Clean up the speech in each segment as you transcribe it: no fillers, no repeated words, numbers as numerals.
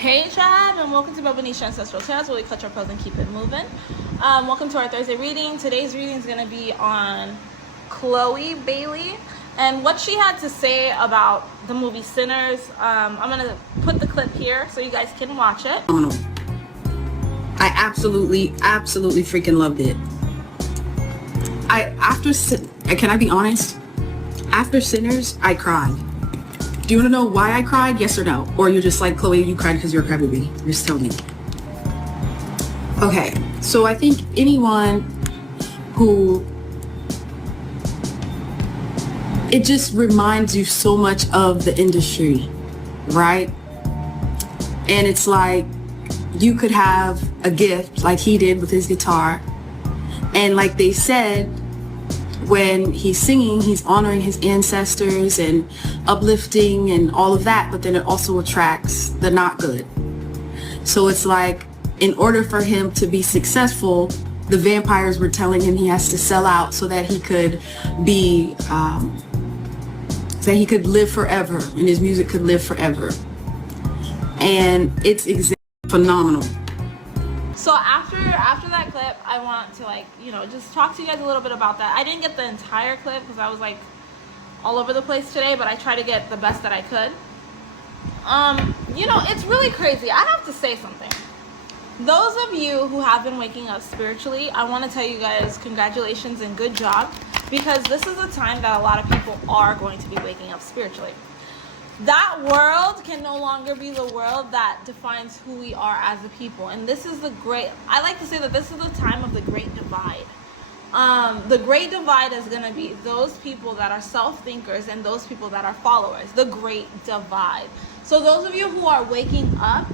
Hey tribe, and welcome to Bobo-Nesha Ancestral Tales, where we cut our pearls and keep it moving. Welcome to our Thursday reading. Today's reading is going to be on Chloe Bailey and what she had to say about the movie Sinners. I'm going to put the clip here so you guys can watch it. I absolutely freaking loved it. Can I be honest? After Sinners, I cried. Do you want to know why I cried? Yes or no? Or you're just like, Chloe, you cried because you're a crybaby. Just tell me. Okay, so I think anyone who... It just reminds you so much of the industry, right? And it's like, you could have a gift like he did with his guitar. And like they said, when he's singing, he's honoring his ancestors and uplifting and all of that, but then it also attracts the not good. So it's like, in order for him to be successful, the vampires were telling him he has to sell out so that he could be, so that he could live forever and his music could live forever. And it's phenomenal. So after that clip, I want to just talk to you guys a little bit about that. I didn't get the entire clip because I was like all over the place today, but I tried to get the best that I could. It's really crazy. I have to say something. Those of you who have been waking up spiritually, I want to tell you guys congratulations and good job, because this is a time that a lot of people are going to be waking up spiritually. That world can no longer be the world that defines who we are as a people. And this is I like to say that this is the time of the great divide. The great divide is going to be those people that are self-thinkers and those people that are followers. The great divide. So those of you who are waking up,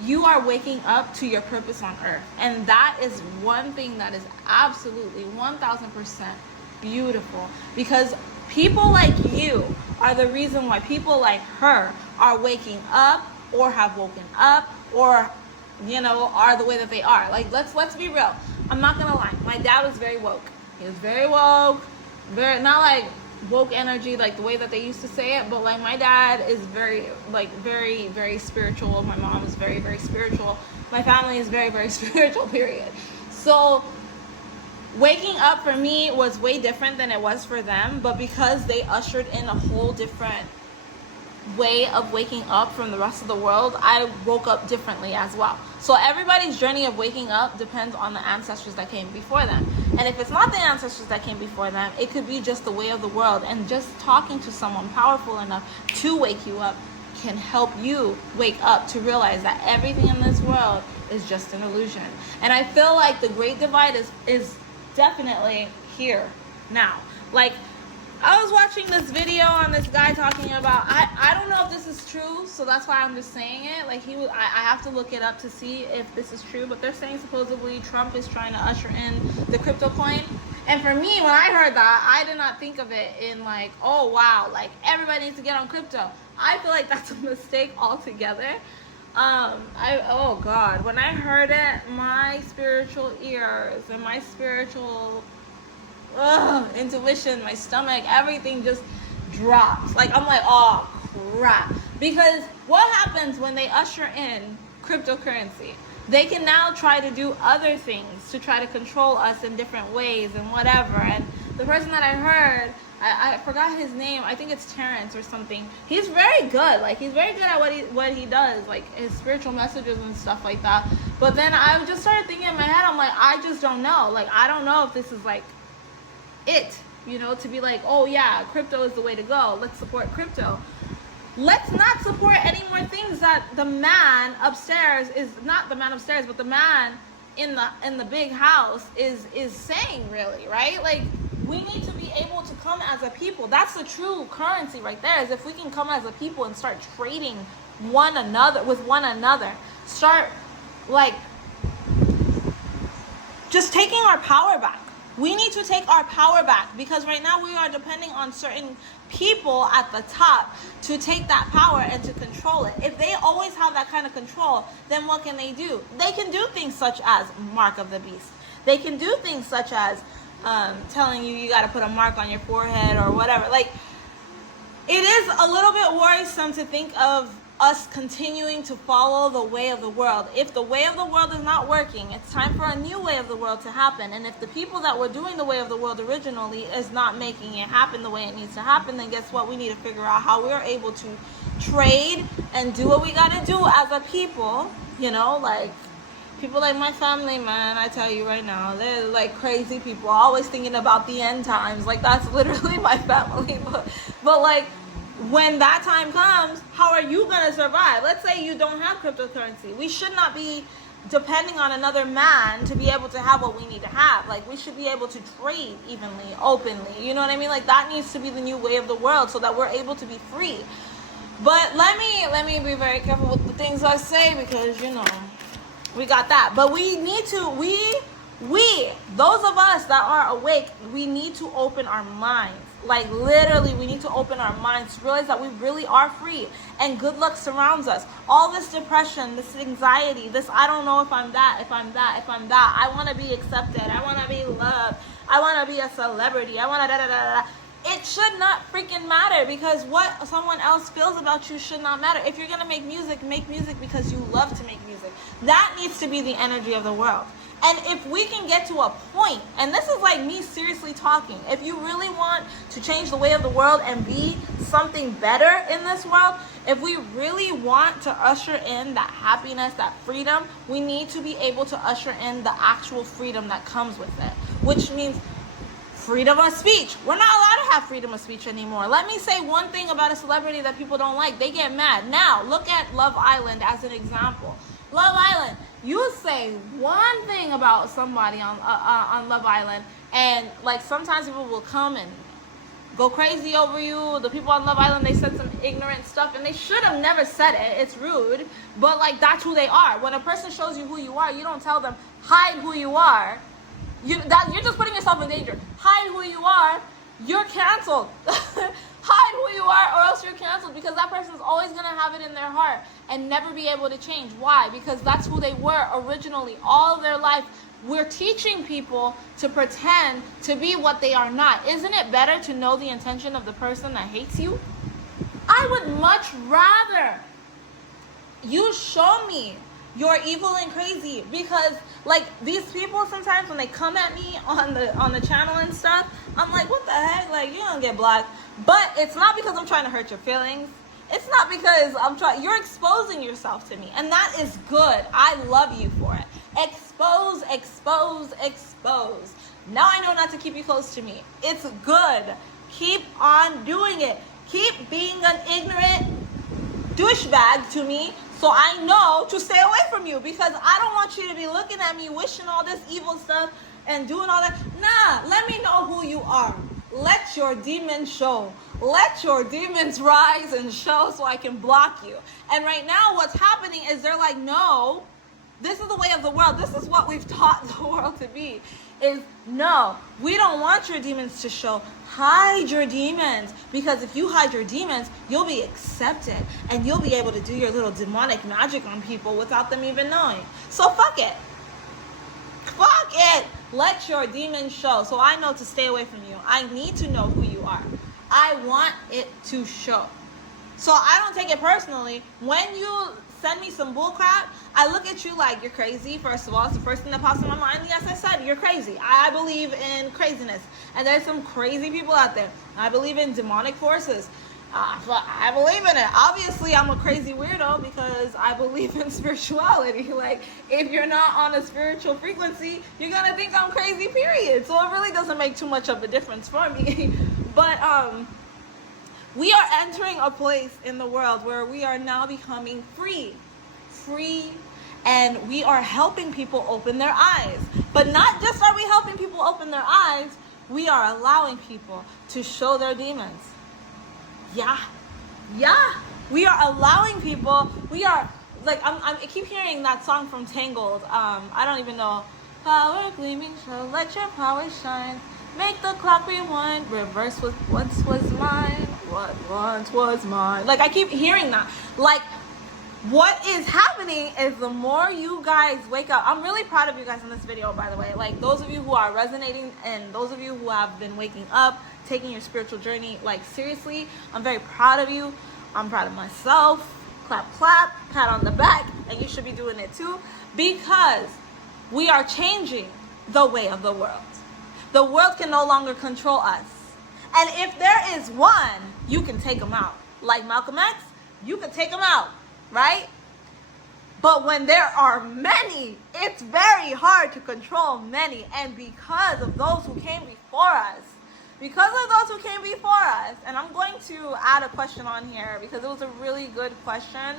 you are waking up to your purpose on earth. And that is one thing that is absolutely 1000% beautiful, because people like you are the reason why people like her are waking up or have woken up or are the way that they are. Like, let's be real. I'm not gonna lie, my dad was very woke. He was very woke, very, not like woke energy like the way that they used to say it, but like my dad is very very spiritual. My mom is very spiritual. My family is very spiritual, period. So waking up for me was way different than it was for them, but because they ushered in a whole different way of waking up from the rest of the world, I woke up differently as well. So everybody's journey of waking up depends on the ancestors that came before them. And if it's not the ancestors that came before them, it could be just the way of the world. And just talking to someone powerful enough to wake you up can help you wake up to realize that everything in this world is just an illusion. And I feel like the great divide is definitely here now. Like, I was watching this video on this guy talking about, I don't know if this is true, so that's why I'm just saying it. Like, I have to look it up to see if this is true, but they're saying supposedly Trump is trying to usher in the crypto coin. And for me, when I heard that, I did not think of it in like, oh wow, like everybody needs to get on crypto. I feel like that's a mistake altogether. Oh God, when I heard it, my spiritual ears and my spiritual intuition, my stomach, everything just drops. Like, I'm like, oh crap. Because what happens when they usher in cryptocurrency? They can now try to do other things to try to control us in different ways and whatever. And the person that I heard, I forgot his name. I think it's Terrence or something. He's very good. Like, he's very good at what he does, like his spiritual messages and stuff like that. But then I just started thinking in my head, I'm like, I just don't know. Like, I don't know if this is like it, to be like, oh yeah, crypto is the way to go. Let's support crypto. Let's not support any more things that the man upstairs is not the man upstairs, but the man in the big house is saying, really, right? Like, we need to be able to come as a people. That's the true currency right there, is if we can come as a people and start trading with one another, start like just taking our power back. We need to take our power back, because right now we are depending on certain people at the top to take that power and to control it. If they always have that kind of control, then what can they do? They can do things such as mark of the beast. They can do things such as telling you got to put a mark on your forehead or whatever. Like, it is a little bit worrisome to think of us continuing to follow the way of the world. If the way of the world is not working, it's time for a new way of the world to happen. And if the people that were doing the way of the world originally is not making it happen the way it needs to happen, then guess what? We need to figure out how we are able to trade and do what we got to do as a people. You know, like people like my family, man, I tell you right now, they're like crazy people, always thinking about the end times. Like, that's literally my family. But like, when that time comes, how are you going to survive? Let's say you don't have cryptocurrency. We should not be depending on another man to be able to have what we need to have. Like, we should be able to trade evenly, openly. You know what I mean? Like, that needs to be the new way of the world so that we're able to be free. But let me be very careful with the things I say, because, you know, we got that. But we need to, those of us that are awake, we need to open our minds. Like, literally, we need to open our minds to realize that we really are free, and good luck surrounds us. All this depression, this anxiety, this I don't know if I'm that. I want to be accepted. I want to be loved. I want to be a celebrity. I want to da-da-da-da. It should not freaking matter, because what someone else feels about you should not matter. If you're going to make music because you love to make music. That needs to be the energy of the world. And if we can get to a point, and this is like me seriously talking, if you really want to change the way of the world and be something better in this world, if we really want to usher in that happiness, that freedom, we need to be able to usher in the actual freedom that comes with it, which means freedom of speech. We're not allowed to have freedom of speech anymore. Let me say one thing about a celebrity that people don't like. They get mad. Now, look at Love Island as an example. Love Island. You say one thing about somebody on Love Island, and like sometimes people will come and go crazy over you. The people on Love Island, they said some ignorant stuff, and they should have never said it. It's rude, but like that's who they are. When a person shows you who you are, you don't tell them hide who you are. You're just putting yourself in danger. Hide who you are. You're canceled. Hide who you are, or else you're canceled, because that person's always going to have it in their heart and never be able to change. Why? Because that's who they were originally all of their life. We're teaching people to pretend to be what they are not. Isn't it better to know the intention of the person that hates you? I would much rather you show me you're evil and crazy, because like these people sometimes when they come at me on the channel and stuff, I'm like, what the heck? Like, you don't get blocked. But it's not because I'm trying to hurt your feelings. It's not because you're exposing yourself to me, and that is good. I love you for it. Expose, expose, expose. Now I know not to keep you close to me. It's good. Keep on doing it. Keep being an ignorant douchebag to me, so I know to stay away from you, because I don't want you to be looking at me wishing all this evil stuff and doing all that. Nah, let me know who you are. Let your demons show. Let your demons rise and show, so I can block you. And right now what's happening is they're like, no, this is the way of the world. This is what we've taught the world to be. Is no, we don't want your demons to show. Hide your demons, because if you hide your demons, you'll be accepted and you'll be able to do your little demonic magic on people without them even knowing. So fuck it. Fuck it. Let your demons show, so I know to stay away from you. I need to know who you are. I want it to show. So I don't take it personally. When you send me some bullcrap, I look at you like you're crazy. First of all, it's the first thing that pops in my mind. Yes, I said you're crazy. I believe in craziness, and there's some crazy people out there. I believe in demonic forces. I believe in it. Obviously, I'm a crazy weirdo because I believe in spirituality. Like, if you're not on a spiritual frequency, you're gonna think I'm crazy, period. So it really doesn't make too much of a difference for me. But we are entering a place in the world where we are now becoming free, and we are helping people open their eyes. But not just are we helping people open their eyes, we are allowing people to show their demons. Yeah, we are allowing people. We are like, I keep hearing that song from Tangled. I don't even know. Power gleaming, so let your power shine. Make the clock rewind. Reverse what once was mine. What once was mine. Like, I keep hearing that. Like, what is happening is the more you guys wake up. I'm really proud of you guys in this video, by the way. Like, those of you who are resonating, and those of you who have been waking up, taking your spiritual journey, like, seriously, I'm very proud of you. I'm proud of myself. clap, clap, pat on the back, and you should be doing it too, because we are changing the way of the world. The world can no longer control us. And if there is one, you can take him out. Like Malcolm X, you can take him out, right? But when there are many, it's very hard to control many. And because of those who came before us, and I'm going to add a question on here because it was a really good question.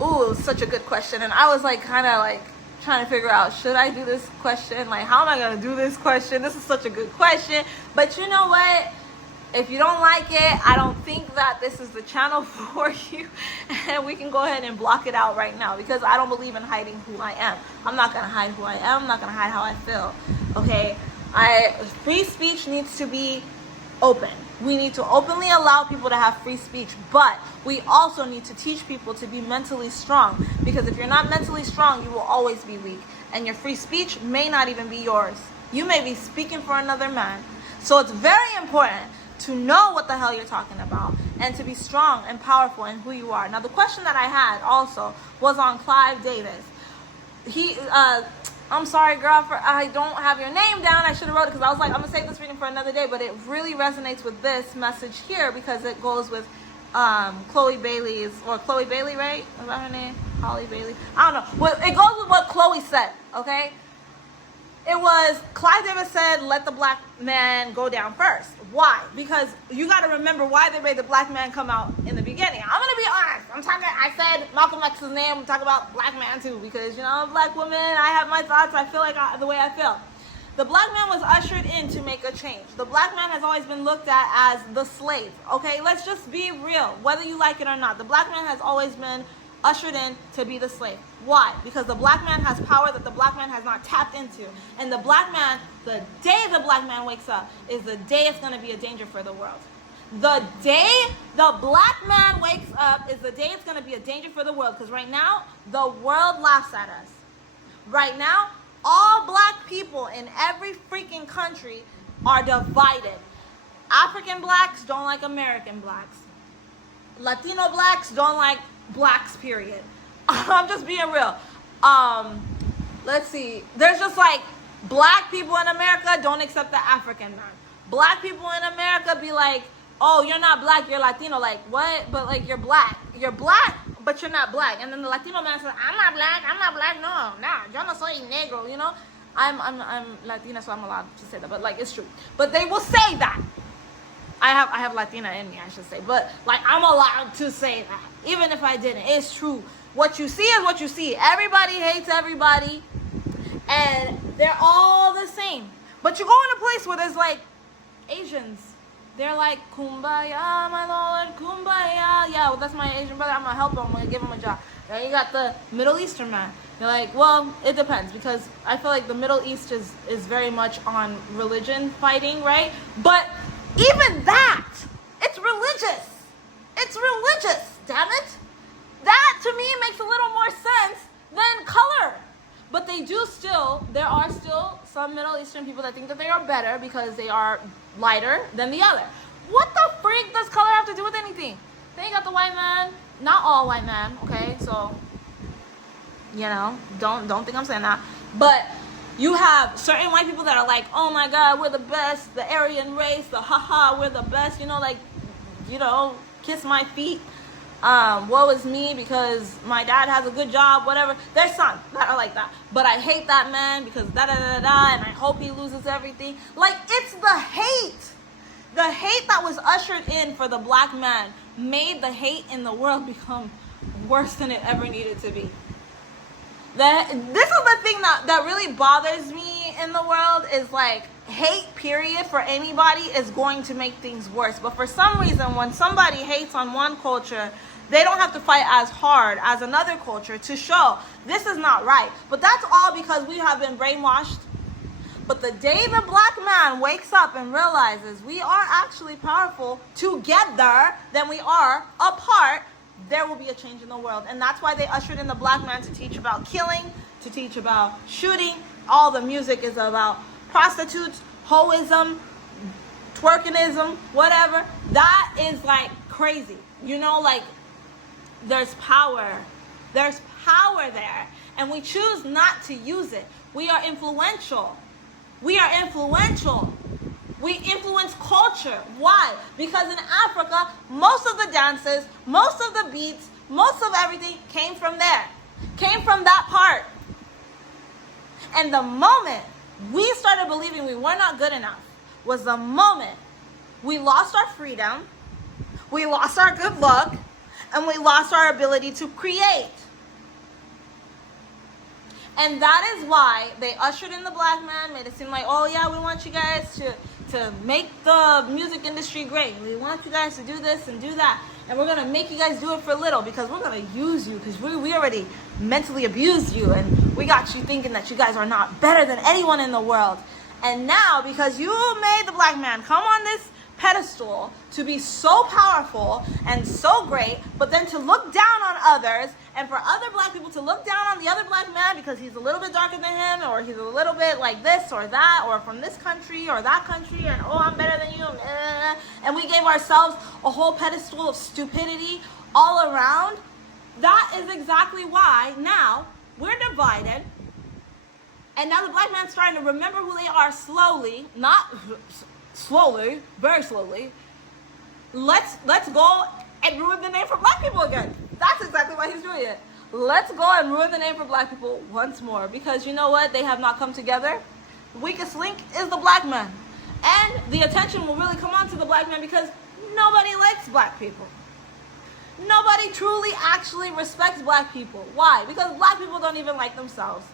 Ooh, it was such a good question. And I was like kind of like trying to figure out, should I do this question? Like, how am I going to do this question? This is such a good question. But you know what? If you don't like it, I don't think that this is the channel for you. And we can go ahead and block it out right now because I don't believe in hiding who I am. I'm not going to hide who I am. I'm not going to hide how I feel. Okay? Free speech needs to be open. We need to openly allow people to have free speech, but we also need to teach people to be mentally strong, because if you're not mentally strong, you will always be weak, and your free speech may not even be yours. You may be speaking for another man. So it's very important to know what the hell you're talking about and to be strong and powerful in who you are. Now, the question that I had also was on Clive Davis. I'm sorry, girl, I don't have your name down. I should have wrote it because I was like, I'm going to save this reading for another day. But it really resonates with this message here because it goes with Chloe Bailey, right? Is that her name? Holly Bailey? I don't know. Well, it goes with what Chloe said, okay? It was, Clive Davis said, let the black man go down first. Why? Because you got to remember why they made the black man come out in the beginning. I'm going to be honest. I said Malcolm X's name. I'm talking about black man too because, you know, I'm a black woman. I have my thoughts. I feel like the way I feel. The black man was ushered in to make a change. The black man has always been looked at as the slave. Okay, let's just be real, whether you like it or not. The black man has always been ushered in to be the slave. Why? Because the black man has power that the black man has not tapped into. And the black man, the day the black man wakes up is the day it's going to be a danger for the world. The day the black man wakes up is the day it's going to be a danger for the world. Because right now, the world laughs at us. Right now, all black people in every freaking country are divided. African blacks don't like American blacks. Latino blacks don't like blacks, period. I'm just being real. Let's see. There's just like black people in America don't accept the African man. Black people in America be like, oh, you're not black, you're Latino. Like, what? But like, you're black. You're black, but you're not black. And then the Latino man says, I'm not black. No, yo no soy negro, you know? I'm Latina, so I'm allowed to say that. But like, it's true. But they will say that. I have Latina in me, I should say. But like, I'm allowed to say that. Even if I didn't. It's true. What you see is what you see. Everybody hates everybody. And they're all the same. But you go in a place where there's like Asians. They're like, kumbaya, my lord, kumbaya. Yeah, well, that's my Asian brother. I'm going to help him. I'm going to give him a job. Then you got the Middle Eastern man. They're like, well, it depends. Because I feel like the Middle East is very much on religion fighting, right? But even that, it's religious. It's religious, damn it. That, to me, makes a little more sense than color. But there are still some Middle Eastern people that think that they are better because they are lighter than the other. What the freak does color have to do with anything? Then you got the white man. Not all white men, okay? So, you know, don't think I'm saying that. But you have certain white people that are like, oh my God, we're the best. The Aryan race, the haha, we're the best. You know, like, you know, kiss my feet. Woe is me because my dad has a good job, whatever. There's some that are like that. But I hate that man because da-da-da-da, and I hope he loses everything. Like, it's the hate. The hate that was ushered in for the black man made the hate in the world become worse than it ever needed to be. This is the thing that really bothers me in the world is like hate period for anybody is going to make things worse. But for some reason, when somebody hates on one culture, they don't have to fight as hard as another culture to show this is not right. But that's all because we have been brainwashed. But the day the black man wakes up and realizes we are actually powerful together than we are apart, there will be a change in the world. And that's why they ushered in the black man to teach about killing, to teach about shooting. All the music is about prostitutes, hoism, twerkingism, whatever. That is like crazy. You know, like there's power. There's power there. And we choose not to use it. We are influential. We are influential. We influence culture. Why? Because in Africa, most of the dances, most of the beats, most of everything came from there. Came from that part. And the moment we started believing we were not good enough was the moment we lost our freedom, we lost our good luck, and we lost our ability to create. And that is why they ushered in the black man, made it seem like, oh yeah, we want you guys to make the music industry great. We want you guys to do this and do that. And we're going to make you guys do it for little because we're going to use you because we already mentally abused you. And we got you thinking that you guys are not better than anyone in the world. And now, because you made the black man come on this pedestal to be so powerful and so great, but then to look down on others, and for other black people to look down on the other black man because he's a little bit darker than him, or he's a little bit like this or that, or from this country or that country, and oh, I'm better than you, and we gave ourselves a whole pedestal of stupidity all around. That is exactly why now we're divided, and now the black man's trying to remember who they are slowly, not slowly, very slowly. Let's go and ruin the name for black people again. That's exactly why he's doing it. Let's go and ruin the name for black people once more. Because you know what? They have not come together. The weakest link is the black man. And the attention will really come on to the black man because nobody likes black people. Nobody truly actually respects black people. Why? Because black people don't even like themselves.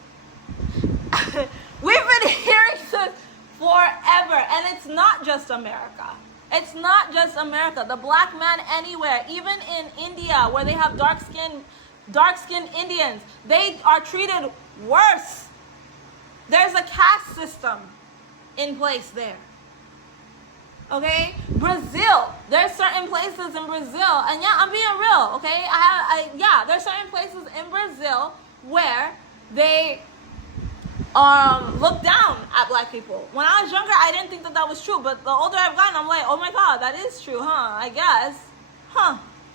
We've been hearing this forever, and it's not just America. It's not just America. The black man anywhere, even in India, where they have dark-skinned Indians, they are treated worse. There's a caste system in place there. Okay? Brazil. There's certain places in Brazil, and yeah, I'm being real, okay? There's certain places in Brazil where they look down at black people. When I was younger, I didn't think that was true, but the older I've gotten, I'm like, oh my god, that is true, huh? I guess.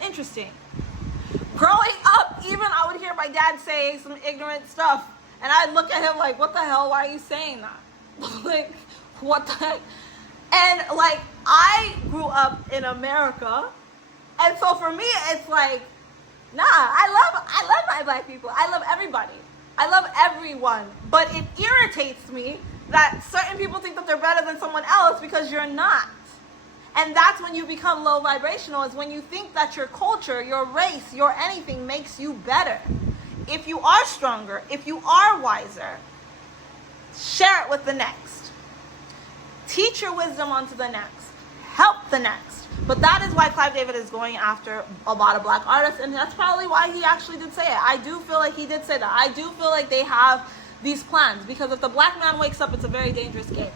Interesting. Growing up, even I would hear my dad say some ignorant stuff, and I'd look at him like, what the hell, why are you saying that? Like, what the heck? And like, I grew up in America, and so for me, it's like, nah, I love my black people. I love everybody. I love everyone, but it irritates me that certain people think that they're better than someone else because you're not. And that's when you become low vibrational, is when you think that your culture, your race, your anything makes you better. If you are stronger, if you are wiser, share it with the next. Teach your wisdom onto the next. Help the next. But that is why Clive David is going after a lot of black artists, and that's probably why he actually did say it. I do feel like he did say that. I do feel like they have these plans, because if the black man wakes up, it's a very dangerous game.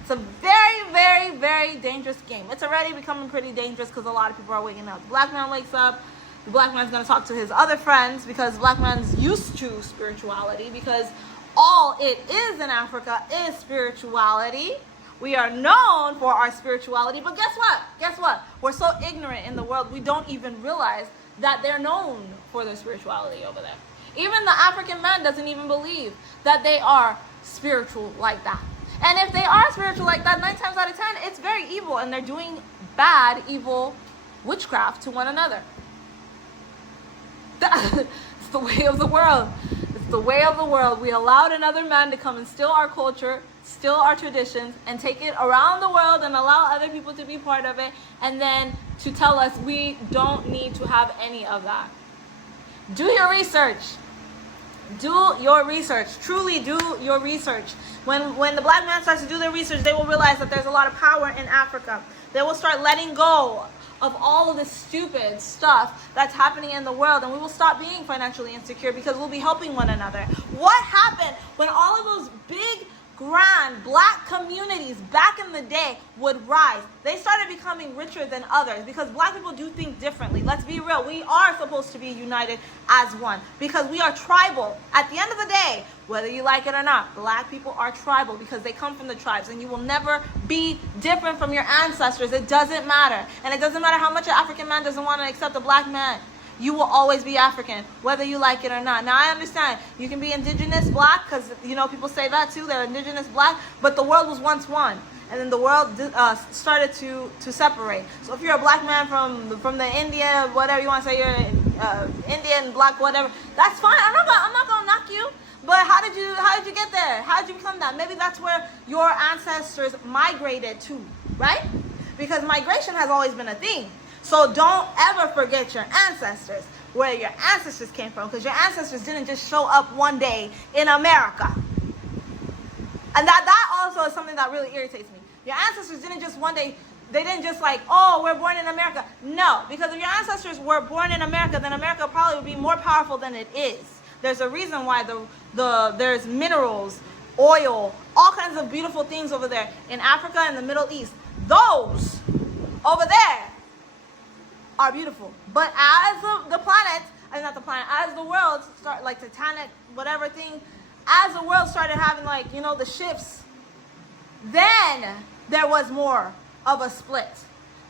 It's a very, very, very dangerous game. It's already becoming pretty dangerous because a lot of people are waking up. The black man wakes up, the black man's going to talk to his other friends, because the black man's used to spirituality, because all it is in Africa is spirituality. We are known for our spirituality, but guess what? Guess what? We're so ignorant in the world, we don't even realize that they're known for their spirituality over there. Even the African man doesn't even believe that they are spiritual like that. And if they are spiritual like that, 9 times out of 10, it's very evil, and they're doing bad, evil witchcraft to one another. It's the way of the world. It's the way of the world. We allowed another man to come and steal our culture, steal our traditions, and take it around the world and allow other people to be part of it, and then to tell us we don't need to have any of that. Do your research. Do your research. Truly do your research. When the black man starts to do their research, they will realize that there's a lot of power in Africa. They will start letting go of all of this stupid stuff that's happening in the world, and we will stop being financially insecure because we'll be helping one another. What happened when all of those big, grand black communities back in the day would rise? They started becoming richer than others because black people do think differently. Let's be real. We are supposed to be united as one because we are tribal. At the end of the day, whether you like it or not, black people are tribal because they come from the tribes, and you will never be different from your ancestors. It doesn't matter. And it doesn't matter how much an African man doesn't want to accept a black man. You will always be African, whether you like it or not. Now, I understand you can be indigenous black, because, you know, people say that too. They're indigenous black, but the world was once one. And then the world started to separate. So if you're a black man from the India, whatever you want to say, you're Indian, black, whatever, that's fine. I'm not gonna knock you. But how did you get there? How did you become that? Maybe that's where your ancestors migrated to, right? Because migration has always been a thing. So don't ever forget your ancestors, where your ancestors came from, because your ancestors didn't just show up one day in America. And that also is something that really irritates me. Your ancestors didn't just one day, they didn't just like, oh, we're born in America. No, because if your ancestors were born in America, then America probably would be more powerful than it is. There's a reason why there's minerals, oil, all kinds of beautiful things over there in Africa and the Middle East. Those over there are beautiful. But as the planet, and not the planet, as the world start, like Titanic, whatever thing, as the world started having, like, you know, the ships, then there was more of a split.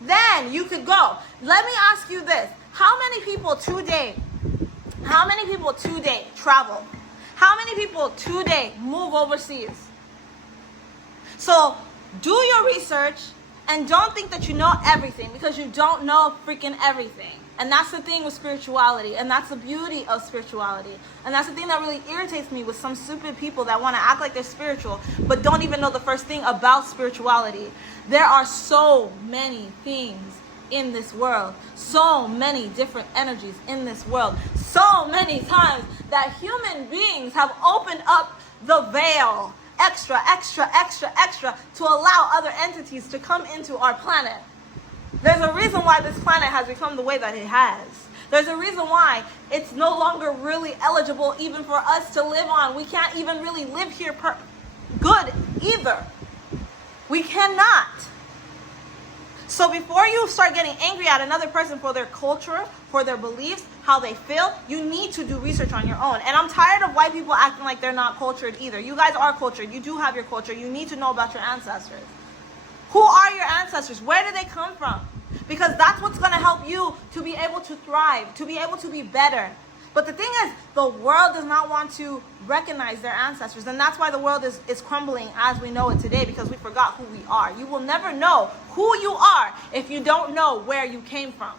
Then you could go. Let me ask you this. How many people today travel? How many people today move overseas? So do your research and don't think that you know everything, because you don't know freaking everything. And that's the thing with spirituality, and that's the beauty of spirituality. And that's the thing that really irritates me with some stupid people that want to act like they're spiritual but don't even know the first thing about spirituality. There are so many things in this world, so many different energies in this world, so many times that human beings have opened up the veil extra to allow other entities to come into our planet. There's a reason why this planet has become the way that it has. There's a reason why it's no longer really eligible even for us to live on. We can't even really live here good either. We cannot. So before you start getting angry at another person for their culture, for their beliefs, how they feel, you need to do research on your own. And I'm tired of white people acting like they're not cultured either. You guys are cultured. You do have your culture. You need to know about your ancestors. Who are your ancestors? Where did they come from? Because that's what's going to help you to be able to thrive, to be able to be better. But the thing is, the world does not want to recognize their ancestors. And that's why the world is crumbling as we know it today, because we forgot who we are. You will never know who you are if you don't know where you came from.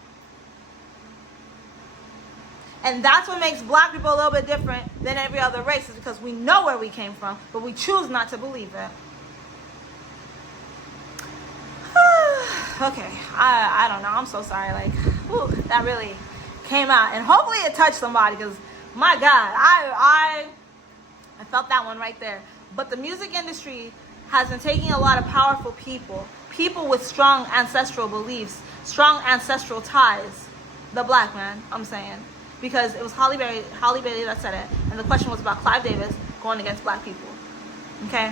And that's what makes black people a little bit different than every other race, is because we know where we came from, but we choose not to believe it. Okay, I don't know. I'm so sorry. Like, whew, that really came out, and hopefully it touched somebody, because my God, I felt that one right there. But the music industry has been taking a lot of powerful people with strong ancestral beliefs, strong ancestral ties. The black man, I'm saying, because it was Holly Berry that said it, and the question was about Clive Davis going against black people. Okay,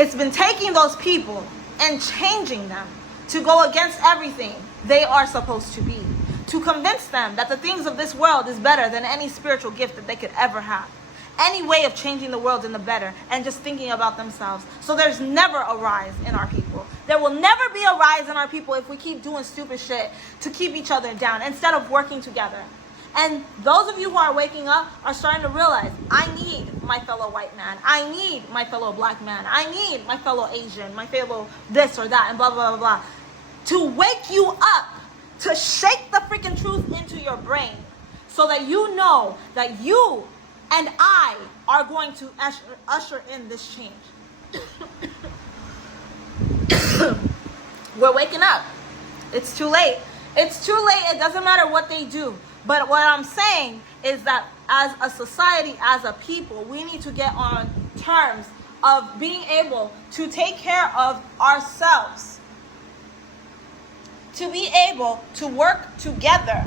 it's been taking those people and changing them to go against everything they are supposed to be, to convince them that the things of this world is better than any spiritual gift that they could ever have. Any way of changing the world in the better, and just thinking about themselves. So there's never a rise in our people. There will never be a rise in our people if we keep doing stupid shit to keep each other down instead of working together. And those of you who are waking up are starting to realize, I need my fellow white man. I need my fellow black man. I need my fellow Asian, my fellow this or that, and blah, blah, blah, blah. To wake you up, to shake the freaking truth into your brain, so that you know that you and I are going to usher in this change. We're waking up. It's too late. It's too late. It doesn't matter what they do. But what I'm saying is that as a society, as a people, we need to get on terms of being able to take care of ourselves, to be able to work together,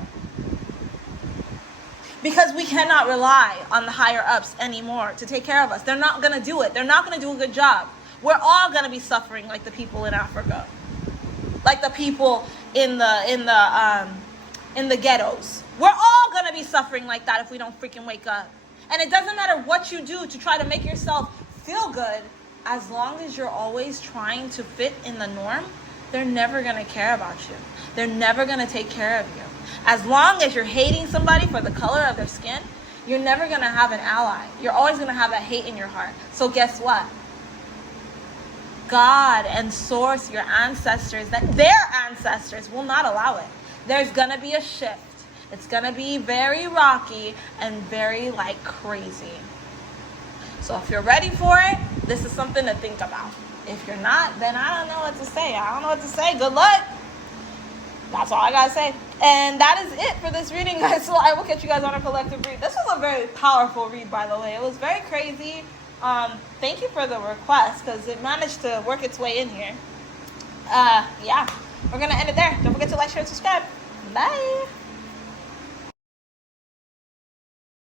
because we cannot rely on the higher ups anymore to take care of us. They're not going to do it. They're not going to do a good job. We're all going to be suffering like the people in Africa, like the people in the ghettos. We're all going to be suffering like that if we don't freaking wake up. And it doesn't matter what you do to try to make yourself feel good, as long as you're always trying to fit in the norm, they're never going to care about you. They're never going to take care of you. As long as you're hating somebody for the color of their skin, you're never going to have an ally. You're always going to have that hate in your heart. So guess what? God and source, your ancestors, that their ancestors will not allow it. There's going to be a shift. It's going to be very rocky and very like crazy. So if you're ready for it, this is something to think about. If you're not, then I don't know what to say. I don't know what to say. Good luck. That's all I gotta say. And that is it for this reading, guys. So I will catch you guys on a collective read. This was a very powerful read, by the way. It was very crazy. Thank you for the request, because it managed to work its way in here. Yeah, we're gonna end it there. Don't forget to like, share, and subscribe. Bye.